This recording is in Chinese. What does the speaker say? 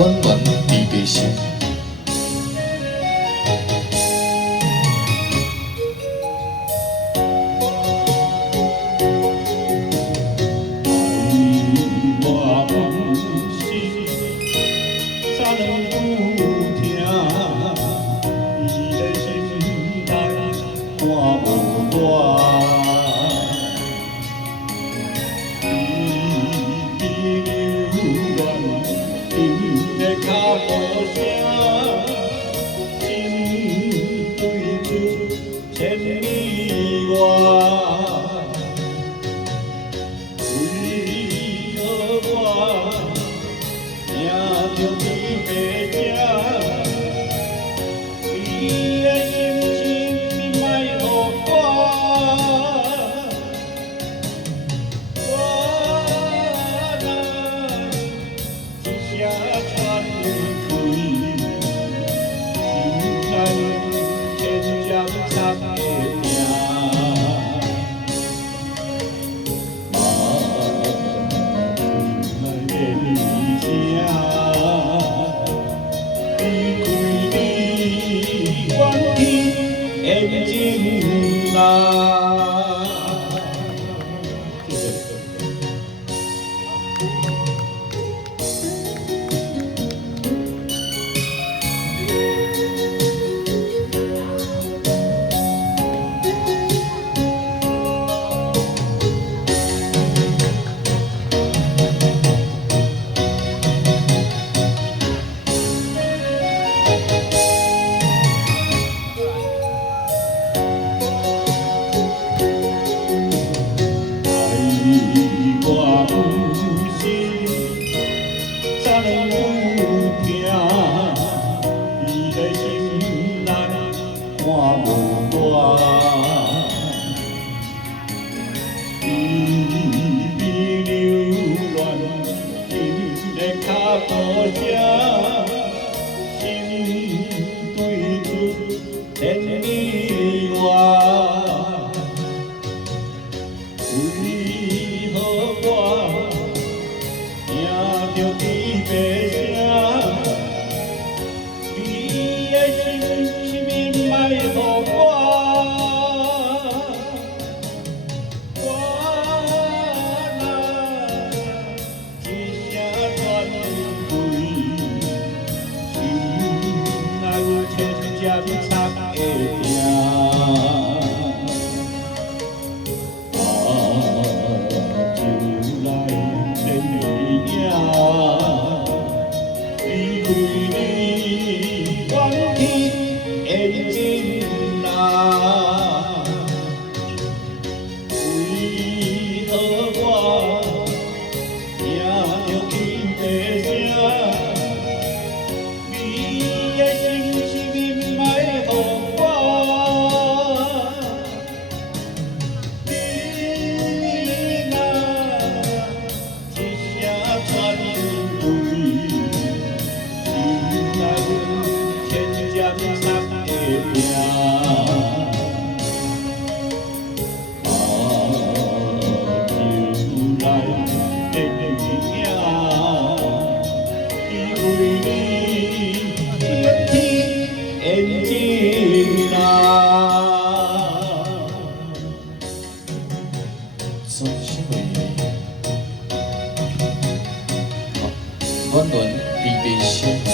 暖暖离别时。千里外，为何我听着你白声？你的心情你莫予我若一声喘开，心内千丈插的命。眼睛啊，谢谢。我不是怎有听，你的心内看无我，离别流乱，心的脚步声，心对出千里外。为何我听着你白声？你的心是莫予我若一声断开，心内千针插的命。眼睛啊，为何我听着你白声？你的心是莫予我，你若一声喘开，心内千针插。眼睛啊，总是会暖暖离别时。